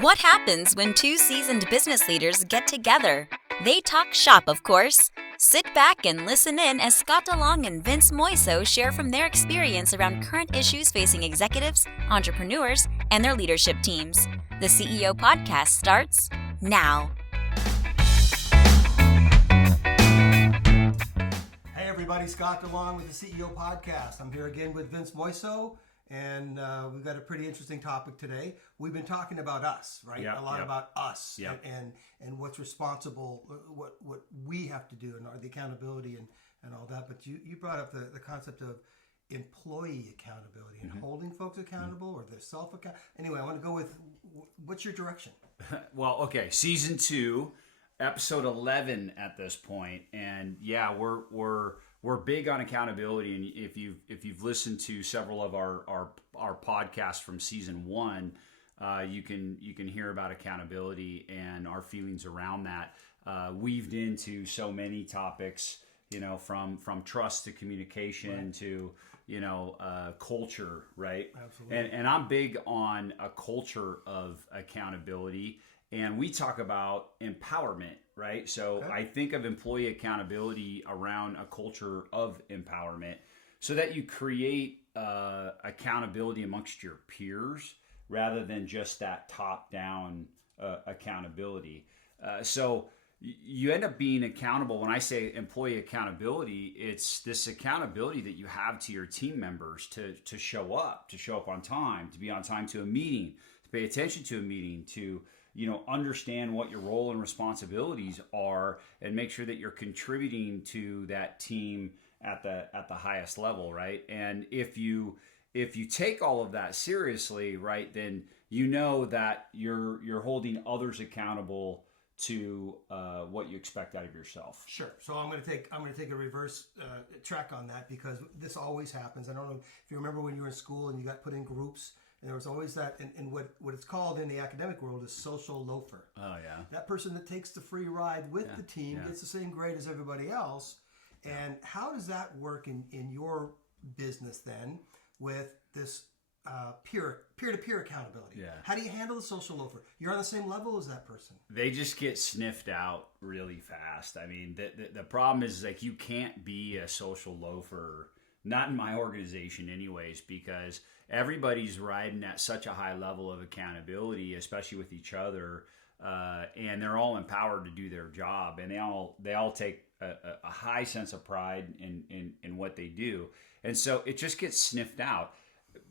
What happens when two seasoned business leaders get together? They talk shop, of course. Sit back and listen in as Scott DeLong and Vince Moiso share from their experience around current issues facing executives, entrepreneurs, and their leadership teams. The CEO Podcast starts now. Hey everybody, Scott DeLong with the CEO Podcast. I'm here again with Vince Moiso, and we've got a pretty interesting topic today. We've been talking about us, right? Yep, a lot about us Yep. and what's responsible, what we have to do, and the accountability and all that. But you brought up the concept of employee accountability and holding folks accountable or their self-account. Anyway, I want to go with, what's your direction? Well, okay, season 2, episode 11 at this point, and yeah, we're big on accountability. And if you've listened to several of our podcasts from season 1, you can hear about accountability and our feelings around that, weaved into so many topics. From trust to communication, right, to culture, right? Absolutely. And I'm big on a culture of accountability. And we talk about empowerment, right? So Okay. I think of employee accountability around a culture of empowerment so that you create accountability amongst your peers rather than just that top-down accountability. So you end up being accountable. When I say employee accountability, it's this accountability that you have to your team members to show up on time, to be on time to a meeting, to pay attention to a meeting, to understand what your role and responsibilities are, and make sure that you're contributing to that team at the highest level, right? And if you take all of that seriously, right, then that you're holding others accountable to what you expect out of yourself. Sure. So I'm going to take a reverse track on that, because this always happens. I don't know if you remember when you were in school and you got put in groups, and there was always that, and what it's called in the academic world is social loafer. Oh yeah. That person that takes the free ride with the team gets the same grade as everybody else. And how does that work in your business then with this peer-to-peer accountability? Yeah. How do you handle the social loafer? You're on the same level as that person. They just get sniffed out really fast. I mean, the problem is like you can't be a social loafer, not in my organization anyways, because everybody's riding at such a high level of accountability, especially with each other, and they're all empowered to do their job, and they all take a high sense of pride in what they do, and so it just gets sniffed out.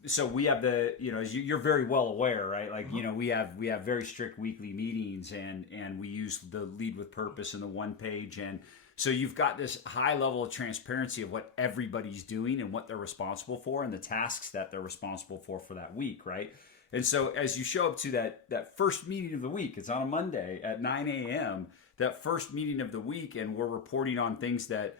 So we have as you're very well aware, right? Like, we have very strict weekly meetings, and we use the lead with purpose and the one page. And so you've got this high level of transparency of what everybody's doing and what they're responsible for and the tasks that they're responsible for that week, right? And so as you show up to that first meeting of the week, it's on a Monday at 9 a.m., that first meeting of the week, and we're reporting on things that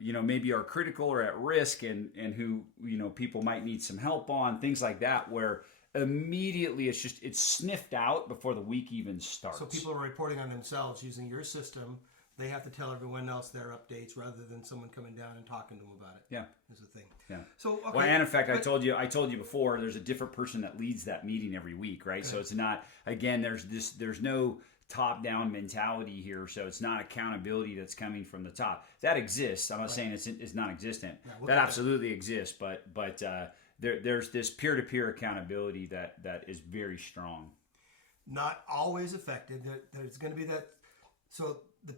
maybe are critical or at risk, and who people might need some help on, things like that, where immediately it's sniffed out before the week even starts. So people are reporting on themselves using your system. They have to tell everyone else their updates rather than someone coming down and talking to them about it. Yeah, is the thing. Yeah. So okay. Well, and in fact, I told you before, there's a different person that leads that meeting every week, right? Okay. So it's not, again, there's no top-down mentality here, so it's not accountability that's coming from the top. That exists. I'm not saying it's non-existent. Yeah, that absolutely exists, but there's this peer-to-peer accountability that is very strong. Not always effective. There's going to be that. So the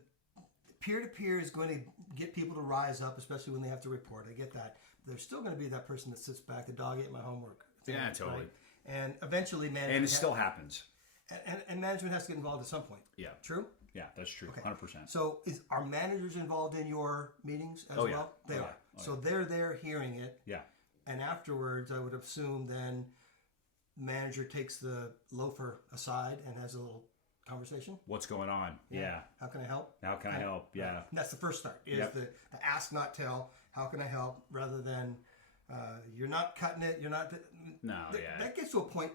peer-to-peer is going to get people to rise up, especially when they have to report. I get that. There's still going to be that person that sits back. The dog ate my homework. Yeah, totally. Right? And eventually, management. And it still happens. And management has to get involved at some point. Yeah. True? Yeah, that's true. Okay. 100%. So are managers involved in your meetings as well? Yeah. They are. So they're there hearing it. Yeah. And afterwards, I would assume then manager takes the loafer aside and has a little conversation. What's going on? Yeah. How can I help? How can I help? Yeah. And that's the first start, is the ask, not tell. How can I help? Rather than you're not cutting it. You're not. That gets to a point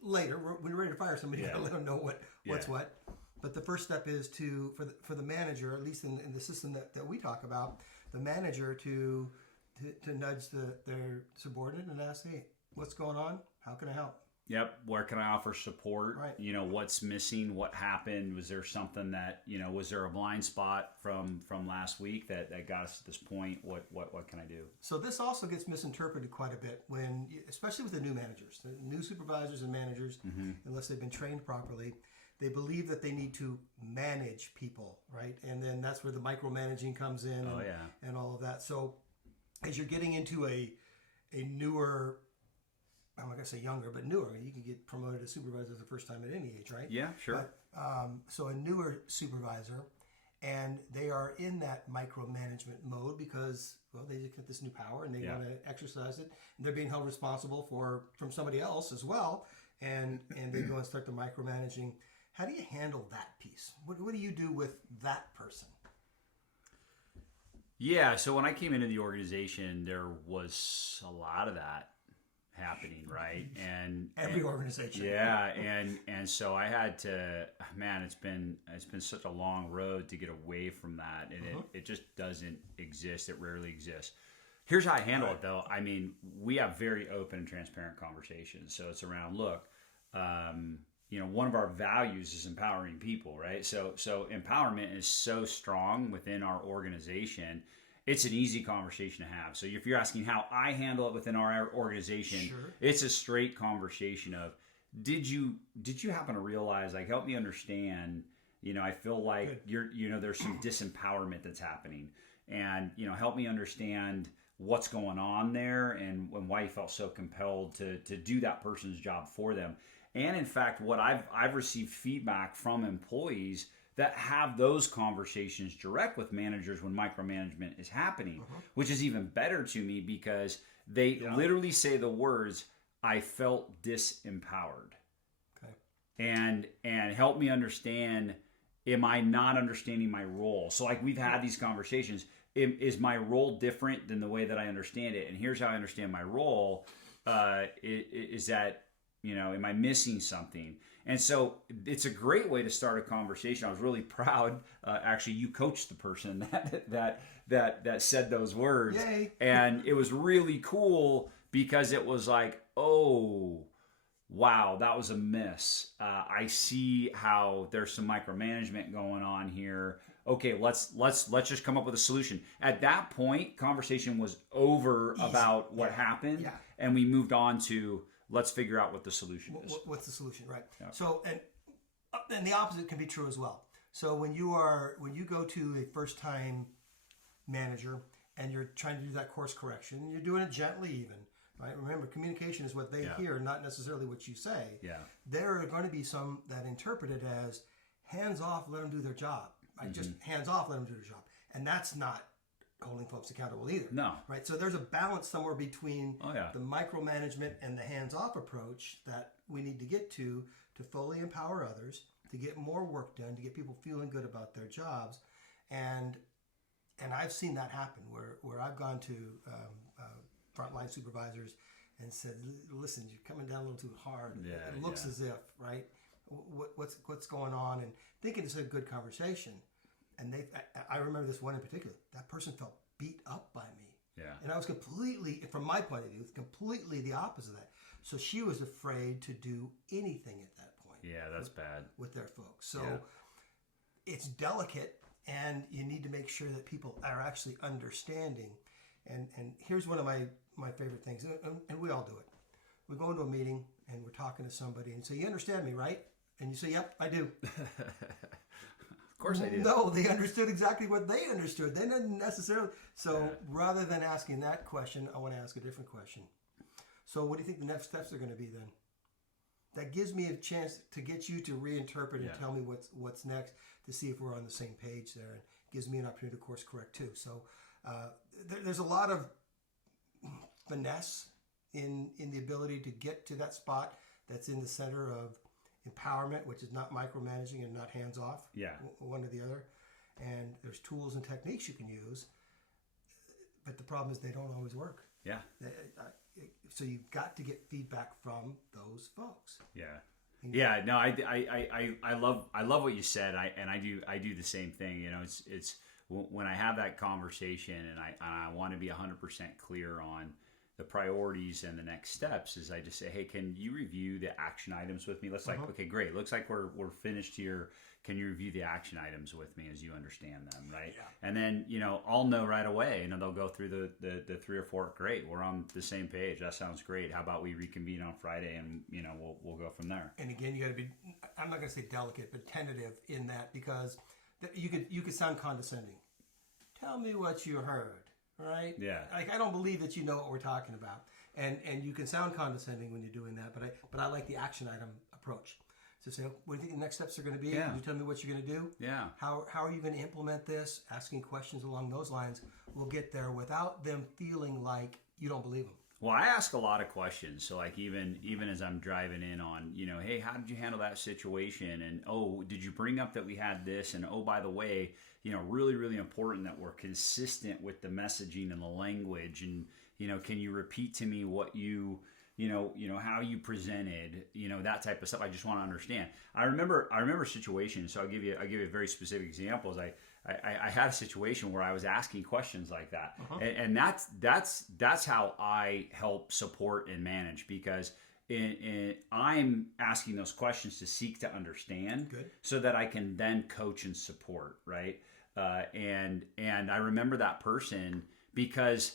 later when you're ready to fire somebody. You gotta let them know what's what. But the first step is for the manager, at least in the system that we talk about, the manager to nudge their subordinate and ask, hey, what's going on? How can I help? Yep. Where can I offer support? Right. You know, what's missing? What happened? Was there something that, you know, was there a blind spot from last week that got us to this point? What can I do? So this also gets misinterpreted quite a bit especially with the new managers, the new supervisors and managers, unless they've been trained properly. They believe that they need to manage people, right? And then that's where the micromanaging comes in and all of that. So as you're getting into a newer, I'm not going to say younger, but newer. You can get promoted to supervisor the first time at any age, right? Yeah, sure. But, so a newer supervisor, and they are in that micromanagement mode because, well, they just get this new power and they want to exercise it. And they're being held responsible from somebody else as well. And they go and start the micromanaging. How do you handle that piece? What do you do with that person? Yeah, so when I came into the organization, there was a lot of that happening, right? And every organization. Yeah, and so I had to, man, it's been such a long road to get away from that, and it just doesn't exist. It rarely exists. Here's how I handle it, though. I mean, we have very open and transparent conversations. So it's around, look, you know, one of our values is empowering people, right? So empowerment is so strong within our organization. It's an easy conversation to have. So if you're asking how I handle it within our organization, It's a straight conversation of, did you happen to realize, like, help me understand, you know, I feel like there's some disempowerment that's happening, and, you know, help me understand what's going on there and why you felt so compelled to do that person's job for them. And in fact, what I've received feedback from employees that have those conversations direct with managers when micromanagement is happening, which is even better to me because they literally say the words, "I felt disempowered." Okay. And help me understand, am I not understanding my role? So like we've had these conversations. Is my role different than the way that I understand it? And here's how I understand my role. Is that, you know, am I missing something? And so it's a great way to start a conversation. I was really proud. Actually, you coached the person that said those words. Yay. And it was really cool because it was like, oh, wow, that was a miss. I see how there's some micromanagement going on here. Okay, let's just come up with a solution. At that point, conversation was over about what happened, and we moved on to, let's figure out what the solution is. What's the solution, right? Yeah. So, and the opposite can be true as well. So when you go to a first-time manager and you're trying to do that course correction, you're doing it gently even, right? Remember, communication is what they hear, not necessarily what you say. Yeah. There are going to be some that interpret it as hands off, let them do their job. Right? Just hands off, let them do their job. And that's not holding folks accountable either. No. Right? So there's a balance somewhere between the micromanagement and the hands-off approach that we need to get to fully empower others, to get more work done, to get people feeling good about their jobs. And I've seen that happen where I've gone to frontline supervisors and said, listen, you're coming down a little too hard. It looks as if, right? What's going on? And thinking it's a good conversation. And I remember this one in particular. That person felt beat up by me. Yeah. And I was completely, from my point of view, completely the opposite of that. So she was afraid to do anything at that point. Yeah, that's bad. With their folks. So it's delicate, and you need to make sure that people are actually understanding. And here's one of my favorite things, and we all do it. We go into a meeting, and we're talking to somebody, and say, you understand me, right? And you say, yep, I do. Of course I do. No, they understood exactly what they understood. They didn't necessarily. So rather than asking that question, I want to ask a different question. So what do you think the next steps are going to be then? That gives me a chance to get you to reinterpret and tell me what's next, to see if we're on the same page there. And gives me an opportunity to course correct too. So there's a lot of finesse in the ability to get to that spot that's in the center of empowerment, which is not micromanaging and not hands-off, one or the other. And there's tools and techniques you can use, but the problem is they don't always work. Yeah. So you've got to get feedback from those folks. Yeah. Yeah. No, I love what you said. I do the same thing. You know, it's when I have that conversation and I want to be 100% clear on the priorities and the next steps is I just say, hey, can you review the action items with me? Let's like, okay, great. Looks like we're finished here. Can you review the action items with me as you understand them, right? Yeah. And then, I'll know right away. They'll go through the 3 or 4. Great, we're on the same page. That sounds great. How about we reconvene on Friday and, we'll go from there. And again, you got to be, I'm not going to say delicate, but tentative in that, because you could sound condescending. Tell me what you heard, right? Yeah. Like, I don't believe that you know what we're talking about. And you can sound condescending when you're doing that, but I like the action item approach. So say, what do you think the next steps are going to be? Yeah. Can you tell me what you're going to do? Yeah. How are you going to implement this? Asking questions along those lines will get there without them feeling like you don't believe them. Well, I ask a lot of questions. So like even as I'm driving in on, hey, how did you handle that situation? And, oh, did you bring up that we had this? And, oh, by the way, really, really important that we're consistent with the messaging and the language. And, can you repeat to me what you how you presented, that type of stuff. I just want to understand. I remember situations. So I'll give you a very specific example. I had a situation where I was asking questions like that, and that's how I help support and manage, because I'm asking those questions to seek to understand, so that I can then coach and support, right? And I remember that person, because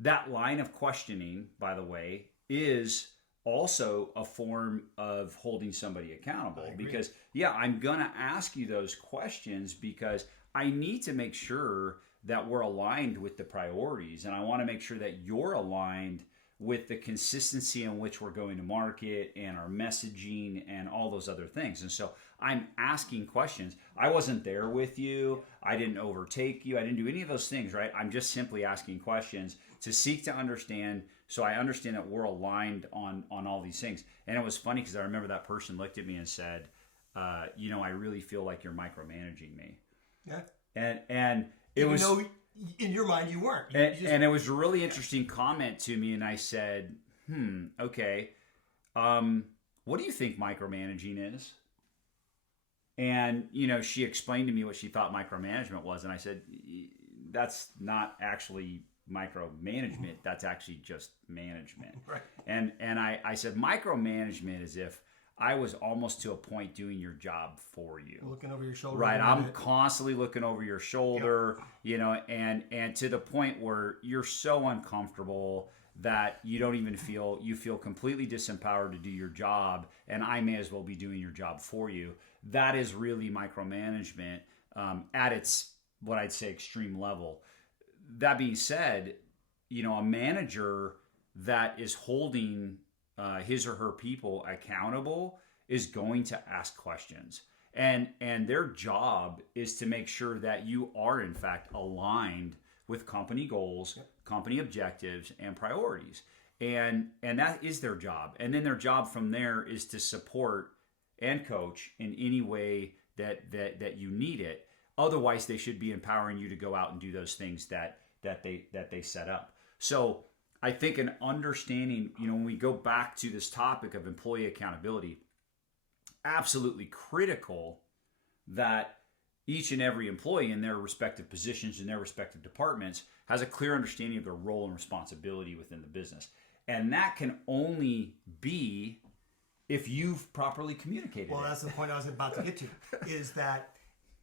that line of questioning, by the way, is also a form of holding somebody accountable, because I'm going to ask you those questions because I need to make sure that we're aligned with the priorities, and I want to make sure that you're aligned with the consistency in which we're going to market and our messaging and all those other things. And so I'm asking questions. I wasn't there with you. I didn't overtake you. I didn't do any of those things, right? I'm just simply asking questions to seek to understand, so I understand that we're aligned on all these things. And it was funny because I remember that person looked at me and said, I really feel like you're micromanaging me. Yeah. And it was... in your mind, you weren't. And it was a really interesting comment to me, and I said, okay, what do you think micromanaging is? And, she explained to me what she thought micromanagement was, and I said, that's not actually micromanagement, that's actually just management. Right. And I said, micromanagement is if I was almost to a point doing your job for you. Looking over your shoulder. Right. I'm constantly looking over your shoulder, and to the point where you're so uncomfortable that you don't even you feel completely disempowered to do your job, and I may as well be doing your job for you. That is really micromanagement at its, what I'd say, extreme level. That being said, a manager that is holding his or her people accountable is going to ask questions, and their job is to make sure that you are in fact aligned with company goals, company objectives, and priorities, and that is their job. And then their job from there is to support and coach in any way that you need it. Otherwise, they should be empowering you to go out and do those things that they set up. So I think an understanding, when we go back to this topic of employee accountability, absolutely critical that each and every employee in their respective positions in their respective departments has a clear understanding of their role and responsibility within the business. And that can only be if you've properly communicated. Well, that's the point I was about to get to, is that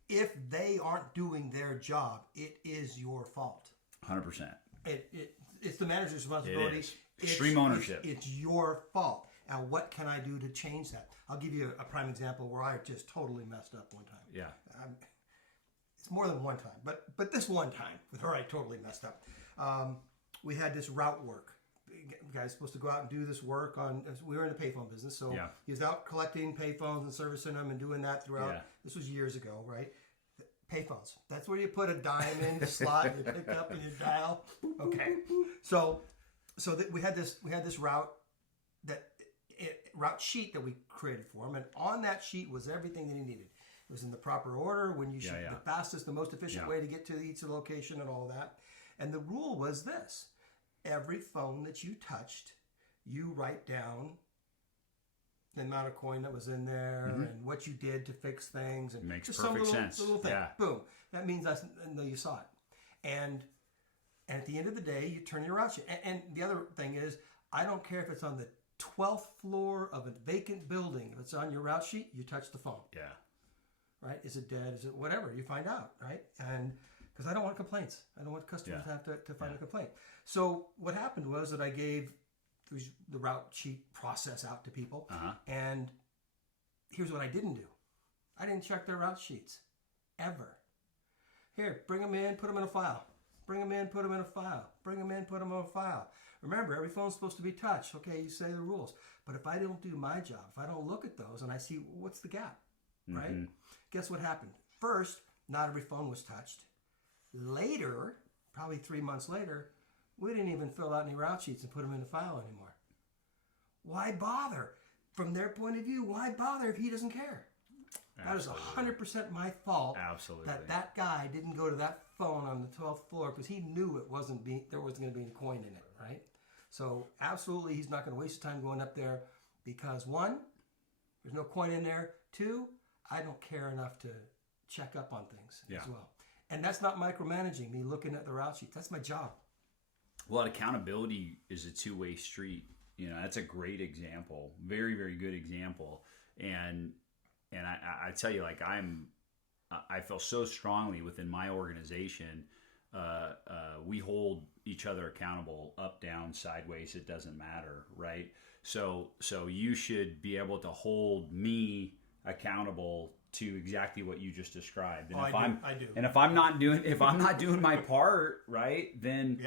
if they aren't doing their job, it is your fault. 100%. It's the manager's responsibility. It is. Extreme ownership. It's your fault. Now, what can I do to change that? I'll give you a prime example where I just totally messed up one time. Yeah. It's more than one time, but this one time where I totally messed up. We had this route work. The guy's supposed to go out and do this work we were in the payphone business, so he was out collecting payphones and servicing them and doing that throughout. Yeah. This was years ago, right? Payphones. That's where you put a dime in the slot and you pick up and you dial. Okay. So we had this route route sheet that we created for him, and on that sheet was everything that he needed. It was in the proper order, when you should, the fastest, the most efficient way to get to each location and all that. And the rule was this: every phone that you touched, you write down the amount of coin that was in there and what you did to fix things, and makes just perfect some sense. little thing. Yeah. Boom. That means you saw it. And And at the end of the day, you turn your route sheet. And the other thing is, I don't care if it's on the 12th floor of a vacant building. If it's on your route sheet, you touch the phone. Yeah. Right? Is it dead? Is it whatever? You find out, right? And because I don't want complaints. I don't want customers to have to find a complaint. So what happened was that I gave the route sheet process out to people. And here's what I didn't do. I didn't check their route sheets. Ever. Here, bring them in, put them in a file. Bring them in, put them in a file. Bring them in, put them in a file. Remember, every phone's supposed to be touched. Okay, you say the rules. But if I don't do my job, if I don't look at those and I see what's the gap, right? Guess what happened? First, not every phone was touched. Later, probably 3 months later, we didn't even fill out any route sheets and put them in the file anymore. Why bother? From their point of view, why bother if he doesn't care? Absolutely. That is 100% my fault. Absolutely. That guy didn't go to that phone on the 12th floor because he knew there wasn't going to be any coin in it, right? So absolutely, he's not going to waste his time going up there because 1, there's no coin in there. 2, I don't care enough to check up on things as well. And that's not micromanaging, me looking at the route sheets. That's my job. Well, accountability is a two-way street. You know, that's a great example. Very, very good example. And I tell you, like, I feel so strongly within my organization. We hold each other accountable, up, down, sideways. It doesn't matter, right? So you should be able to hold me accountable to exactly what you just described. And I do. And if I'm not doing my part, right, then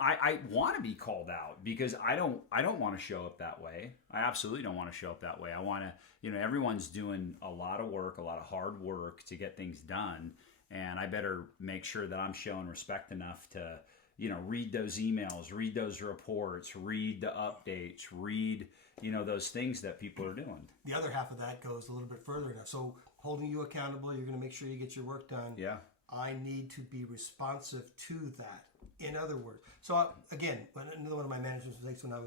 I want to be called out because I don't want to show up that way. I absolutely don't want to show up that way. I want to, everyone's doing a lot of work, a lot of hard work to get things done, and I better make sure that I'm showing respect enough to, read those emails, read those reports, read the updates, read, those things that people are doing. The other half of that goes a little bit further now. So holding you accountable, you're going to make sure you get your work done. Yeah. I need to be responsive to that. In other words, so again, another one of my management mistakes when I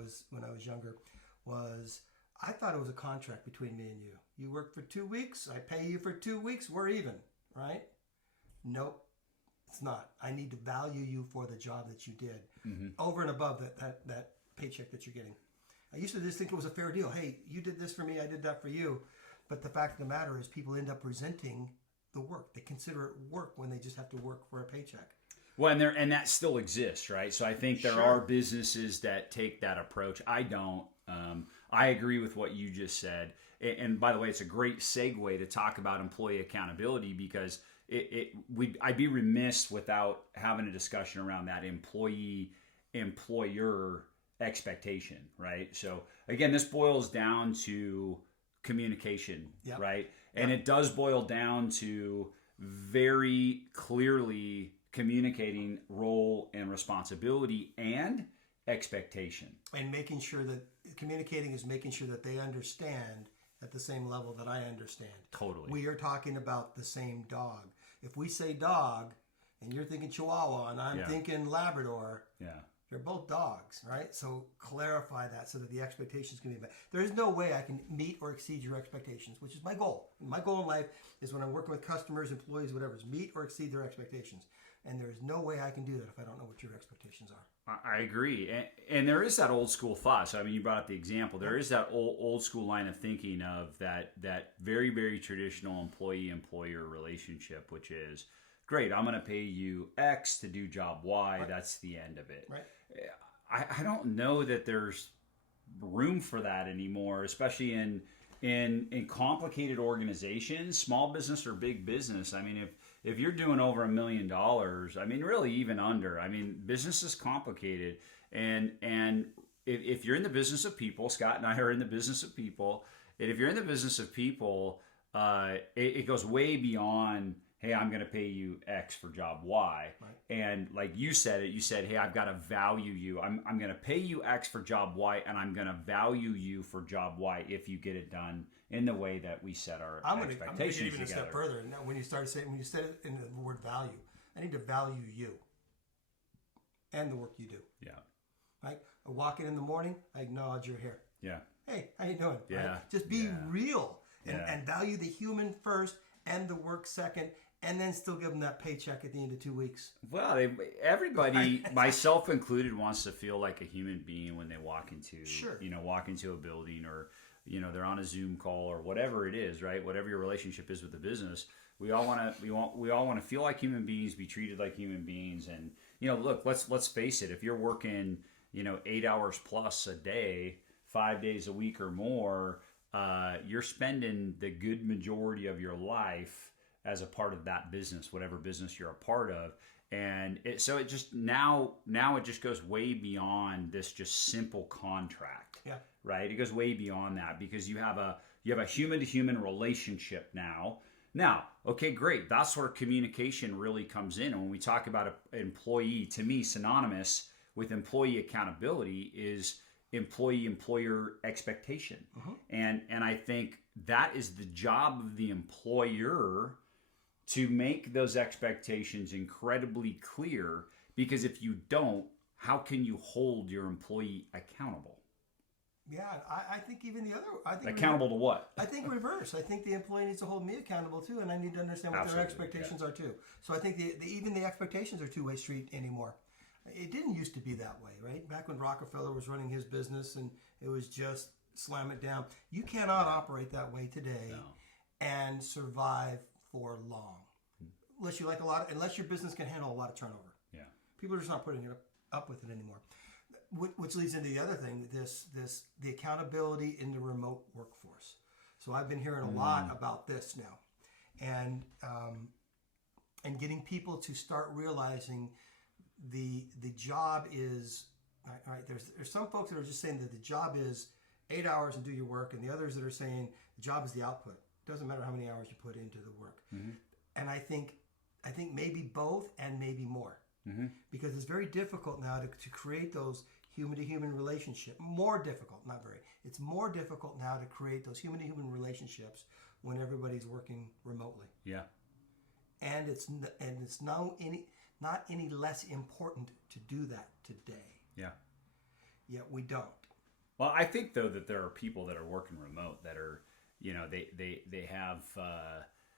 was younger was I thought it was a contract between me and you. You work for 2 weeks, I pay you for 2 weeks, we're even, right? Nope, it's not. I need to value you for the job that you did over and above that paycheck that you're getting. I used to just think it was a fair deal. Hey, you did this for me, I did that for you. But the fact of the matter is people end up resenting the work. They consider it work when they just have to work for a paycheck. Well, and that still exists, right? So I think there are businesses that take that approach. I don't. I agree with what you just said. And by the way, it's a great segue to talk about employee accountability because I'd be remiss without having a discussion around that employee-employer expectation, right? So again, this boils down to communication, right? And it does boil down to very clearly communicating role and responsibility and expectation. And making sure that communicating is making sure that they understand at the same level that I understand. Totally. We are talking about the same dog. If we say dog and you're thinking Chihuahua and I'm thinking Labrador, they're both dogs, right? So clarify that so that the expectations can be met. There is no way I can meet or exceed your expectations, which is my goal. My goal in life is when I'm working with customers, employees, whatever, is meet or exceed their expectations. And there is no way I can do that if I don't know what your expectations are. I agree. And there is that old school thought. So, I mean, you brought up the example. There is that old school line of thinking of that very, very traditional employee-employer relationship, which is, great, I'm going to pay you X to do job Y. Right. That's the end of it. Right. I don't know that there's room for that anymore, especially in complicated organizations, small business or big business. I mean, if you're doing over $1 million, I mean, really even under, I mean, business is complicated. And if you're in the business of people, Scott and I are in the business of people. And if you're in the business of people, it goes way beyond, hey, I'm going to pay you X for job Y. Right. And like you said, hey, I've got to value you. I'm going to pay you X for job Y, and I'm going to value you for job Y if you get it done in the way that we set our expectations I'm going to get even together. A step further. Now, when you said it in the word value, I need to value you and the work you do. Yeah. Right? I walk in the morning, I acknowledge you're here. Yeah. Hey, how you doing? Yeah. Right? Just be real and value the human first and the work second, and then still give them that paycheck at the end of 2 weeks. Well, everybody, myself included, wants to feel like a human being when they walk into, walk into a building, or they're on a Zoom call or whatever it is, right? Whatever your relationship is with the business, we all want to feel like human beings, be treated like human beings, and look, let's face it. If you're working 8 hours plus a day, 5 days a week or more, you're spending the good majority of your life as a part of that business, whatever business you're a part of. And so it just now it just goes way beyond this just simple contract. Yeah. Right? It goes way beyond that, because you have a human to human relationship now. Now, okay, great. That's where communication really comes in. And when we talk about an employee, to me, synonymous with employee accountability is employee-employer expectation. And I think that is the job of the employer, to make those expectations incredibly clear, because if you don't, how can you hold your employee accountable? Yeah, I think even the other... accountable to what? I think reverse. I think the employee needs to hold me accountable too, and I need to understand what their expectations are too. So I think even the expectations are two-way street anymore. It didn't used to be that way, right? Back when Rockefeller was running his business and it was just slam it down. You cannot operate that way today and survive for long. Unless you unless your business can handle a lot of turnover. Yeah. People are just not putting it up with it anymore. Which leads into the other thing, the accountability in the remote workforce. So I've been hearing a lot about this now, and getting people to start realizing the job is all right. There's some folks that are just saying that the job is 8 hours and do your work, and the others that are saying the job is the output. It doesn't matter how many hours you put into the work. And I think maybe both and maybe more, because it's very difficult now to create those human-to-human relationship. More difficult, not very. It's more difficult now to create those human-to-human relationships when everybody's working remotely. Yeah. And it's not any less important to do that today. Yeah. Yet we don't. Well, I think though that there are people that are working remote that are, they have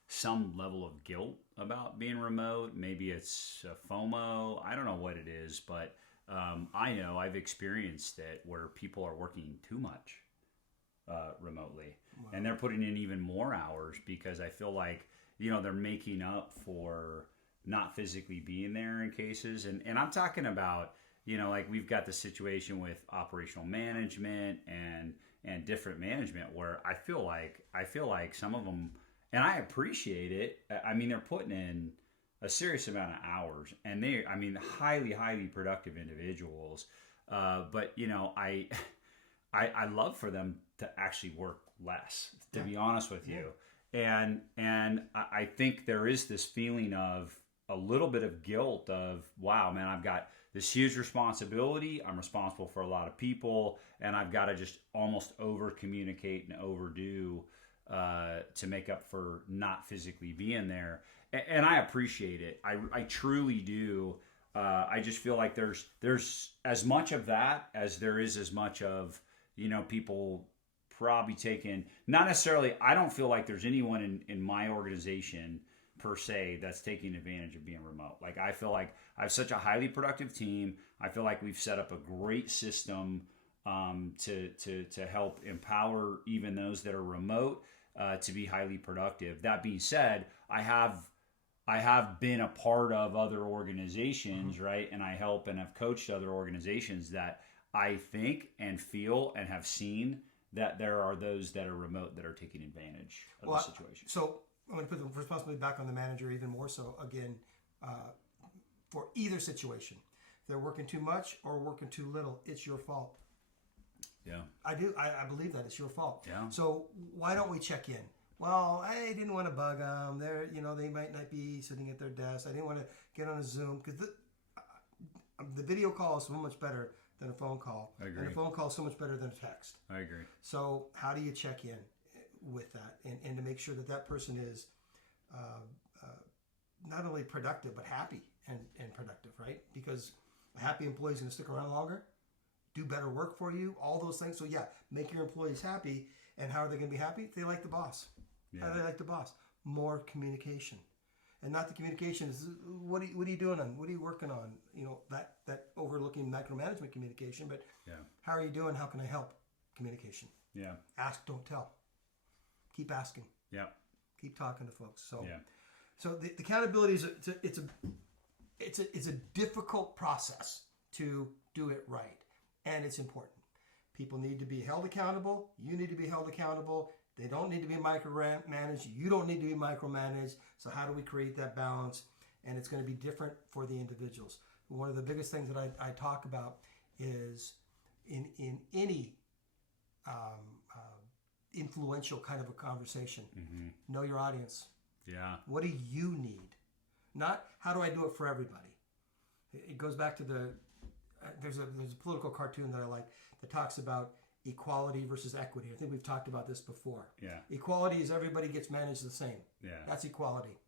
some level of guilt about being remote. Maybe it's FOMO. I don't know what it is, but I know I've experienced it where people are working too much remotely. Wow. And they're putting in even more hours because I feel like, they're making up for not physically being there in cases. And I'm talking about, like we've got the situation with operational management and different management where I feel like some of them, and I appreciate it. I mean, they're putting in a serious amount of hours, and highly, highly productive individuals. But I love for them to actually work less, to be honest with you. And I think there is this feeling of a little bit of guilt of, wow, man, I've got this huge responsibility. I'm responsible for a lot of people, and I've got to just almost over communicate and overdo to make up for not physically being there. And I appreciate it. I truly do. I just feel like there's as much of that as there is as much of, people probably taking, not necessarily, I don't feel like there's anyone in my organization per se that's taking advantage of being remote. Like I feel like I have such a highly productive team. I feel like we've set up a great system to help empower even those that are remote to be highly productive. That being said, I have been a part of other organizations, right? And I help and have coached other organizations that I think and feel and have seen that there are those that are remote that are taking advantage of the situation. So I'm going to put the responsibility back on the manager even more so, again, for either situation. If they're working too much or working too little, it's your fault. Yeah. I do. I believe that it's your fault. Yeah. So why don't we check in? Well, I didn't want to bug them. They're, they might not be sitting at their desk. I didn't want to get on a Zoom because the video call is so much better than a phone call. I agree. And a phone call is so much better than a text. I agree. So how do you check in with that and to make sure that person is not only productive but happy and productive, right? Because a happy employee is going to stick around longer, do better work for you, all those things. So yeah, make your employees happy. And how are they going to be happy? They like the boss. Yeah. How do they like the boss? More communication. and not the communication. Is what are you doing on? What are you working on? That overlooking micromanagement communication. But how are you doing? How can I help? Communication. Yeah. Ask, don't tell. Keep asking. Yeah. Keep talking to folks. So the accountability is it's a difficult process to do it right, and it's important. People need to be held accountable. You need to be held accountable. They don't need to be micromanaged. You don't need to be micromanaged. So how do we create that balance? And it's going to be different for the individuals. One of the biggest things that I talk about is in any influential kind of a conversation, know your audience. Yeah. What do you need? Not how do I do it for everybody. It goes back to there's a political cartoon that I like that talks about equality versus equity. I think we've talked about this before. Yeah. Equality is everybody gets managed the same. Yeah. That's equality.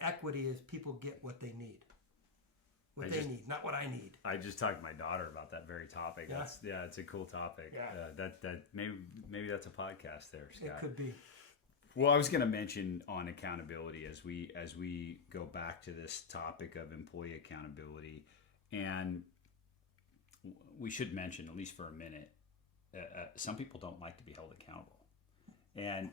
Equity is people get what they need. They need, not what I need. I just talked to my daughter about that very topic. Yeah. It's a cool topic. Yeah. That maybe that's a podcast there, Scott. It could be. Well, I was going to mention on accountability as we go back to this topic of employee accountability, and we should mention, at least for a minute, some people don't like to be held accountable, and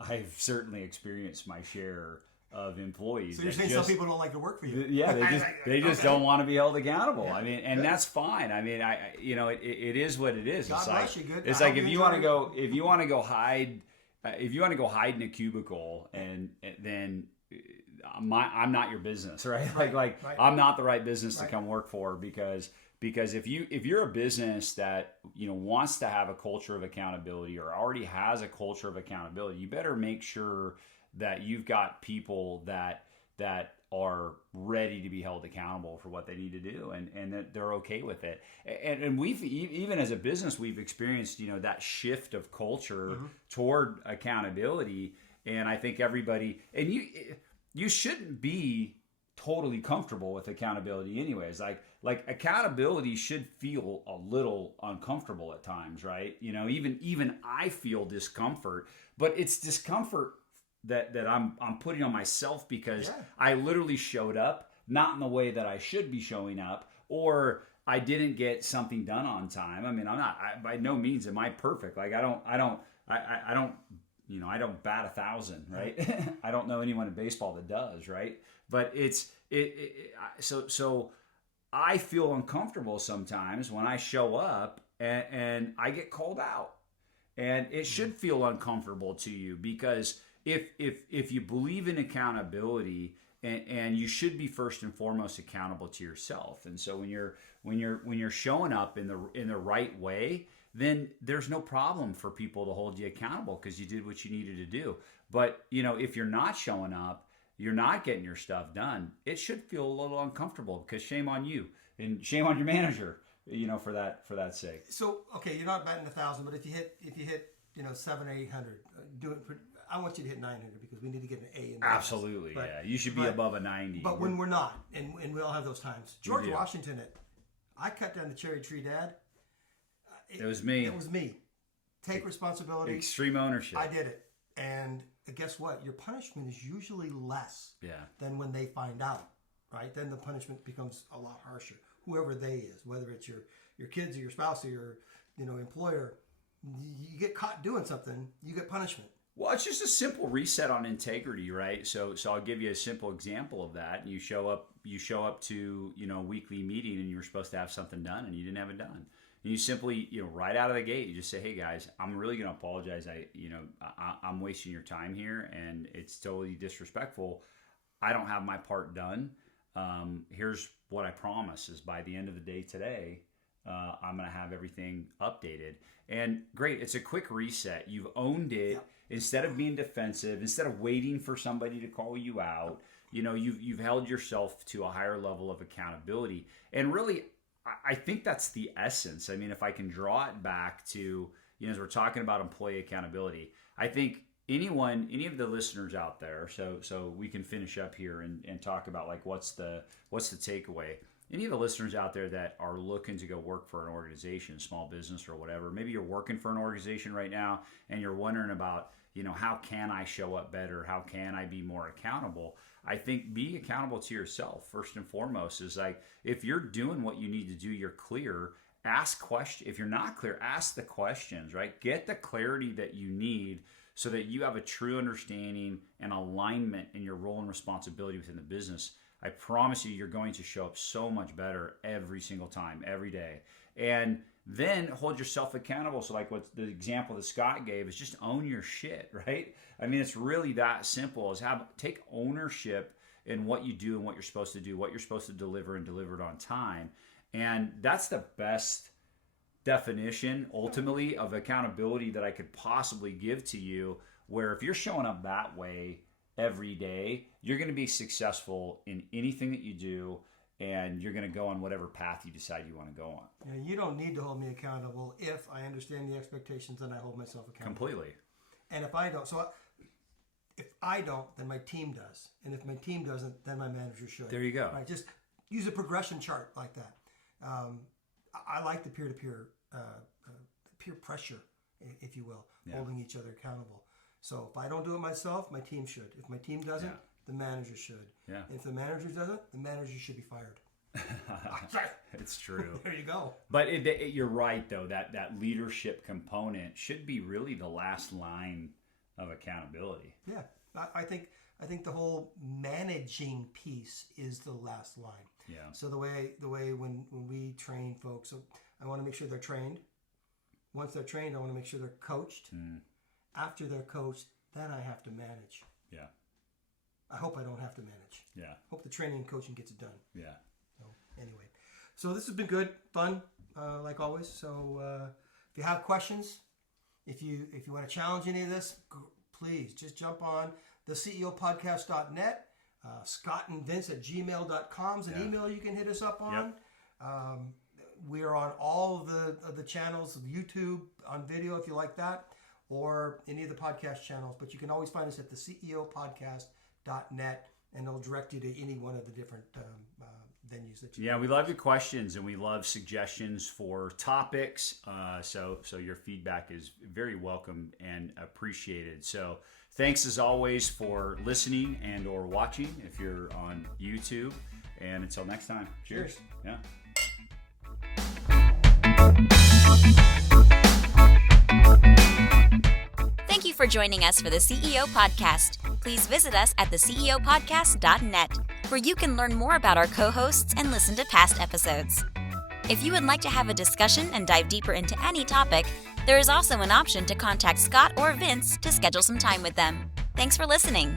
I've certainly experienced my share of employees. So you're saying some people don't like to work for you? Yeah, they just don't want to be held accountable. Yeah, I mean, and that's fine. I mean, it is what it is. God bless you. Good. It's like if you want to go hide in a cubicle, and then I'm not your business, right? Right. I'm not the right business to come work for, because if you're a business that wants to have a culture of accountability or already has a culture of accountability, you better make sure that you've got people that are ready to be held accountable for what they need to do, and that they're okay with it. And we've, even as a business, we've experienced that shift of culture toward accountability. And I think everybody, and you shouldn't be totally comfortable with accountability anyways. Like accountability should feel a little uncomfortable at times, right? Even I feel discomfort, but it's discomfort that I'm putting on myself because I literally showed up not in the way that I should be showing up, or I didn't get something done on time. I mean, by no means am I perfect. Like I don't bat 1,000, right? I don't know anyone in baseball that does, right? But so I feel uncomfortable sometimes when I show up and I get called out, and it should feel uncomfortable to you, because if you believe in accountability, and you should be first and foremost accountable to yourself. And so when you're showing up in the right way, then there's no problem for people to hold you accountable because you did what you needed to do. But if you're not showing up, you're not getting your stuff done, it should feel a little uncomfortable, because shame on you and shame on your manager, for that sake. So okay, you're not batting 1,000, but if you hit 700 or 800, do it. I want you to hit 900 because we need to get an A in there. Absolutely, yeah. You should be above a 90. But when we're not, and we all have those times. George Washington, I cut down the cherry tree, Dad. It was me. It was me. Take responsibility. Extreme ownership. I did it. And guess what? Your punishment is usually less than when they find out, right? Then the punishment becomes a lot harsher. Whoever they is, whether it's your kids or your spouse or your employer, you get caught doing something, you get punishment. Well, it's just a simple reset on integrity, right? So I'll give you a simple example of that. You show up to a weekly meeting, and you're supposed to have something done, and you didn't have it done. And you simply, right out of the gate, you just say, "Hey guys, I'm really going to apologize. I'm wasting your time here, and it's totally disrespectful. I don't have my part done. Here's what I promise: is by the end of the day today, I'm going to have everything updated." And great, it's a quick reset. You've owned it. Yep. Instead of being defensive, instead of waiting for somebody to call you out, you've held yourself to a higher level of accountability. And really, I think that's the essence. I mean, if I can draw it back to, as we're talking about employee accountability, I think any of the listeners out there, so we can finish up here and talk about what's the takeaway. any of the listeners out there that are looking to go work for an organization, small business or whatever, maybe you're working for an organization right now and you're wondering about, how can I show up better? How can I be more accountable? I think being accountable to yourself, first and foremost, is like, if you're doing what you need to do, you're clear, ask questions. If you're not clear, ask the questions, right? Get the clarity that you need so that you have a true understanding and alignment in your role and responsibility within the business. I promise you, you're going to show up so much better every single time, every day. And then hold yourself accountable. So like what the example that Scott gave is just own your shit, right? I mean, it's really that simple, is take ownership in what you do and what you're supposed to do, what you're supposed to deliver and deliver it on time. And that's the best definition ultimately of accountability that I could possibly give to you, where if you're showing up that way every day, you're going to be successful in anything that you do, and you're going to go on whatever path you decide you want to go on. You don't need to hold me accountable if I understand the expectations and I hold myself accountable. Completely. And if I don't, then my team does. And if my team doesn't, then my manager should. There you go. Right? Just use a progression chart like that. I like the peer-to-peer, peer pressure, if you will, holding each other accountable. So if I don't do it myself, my team should. If my team doesn't, the manager should. Yeah. If the manager doesn't, the manager should be fired. It's true. There you go. But you're right, though, that leadership component should be really the last line of accountability. Yeah. I think the whole managing piece is the last line. Yeah. So the way when we train folks, so I want to make sure they're trained. Once they're trained, I want to make sure they're coached. After they're coached, then I have to manage. Yeah. I hope I don't have to manage. Yeah. Hope the training and coaching gets it done. Yeah. So anyway, so this has been good, fun, like always. So if you have questions, if you want to challenge any of this, please just jump on the CEOpodcast.net. Scott and Vince at gmail.com is an email you can hit us up on. Yep. We are on all of the channels of YouTube on video if you like that, or any of the podcast channels. But you can always find us at the CEOpodcast.net, and it'll direct you to any one of the different venues that you. Yeah, we love your questions and we love suggestions for topics. So your feedback is very welcome and appreciated. So thanks as always for listening and or watching if you're on YouTube. And until next time, cheers. Yeah. Thank you for joining us for the CEO Podcast. Please visit us at theceopodcast.net, where you can learn more about our co-hosts and listen to past episodes. If you would like to have a discussion and dive deeper into any topic, there is also an option to contact Scott or Vince to schedule some time with them. Thanks for listening.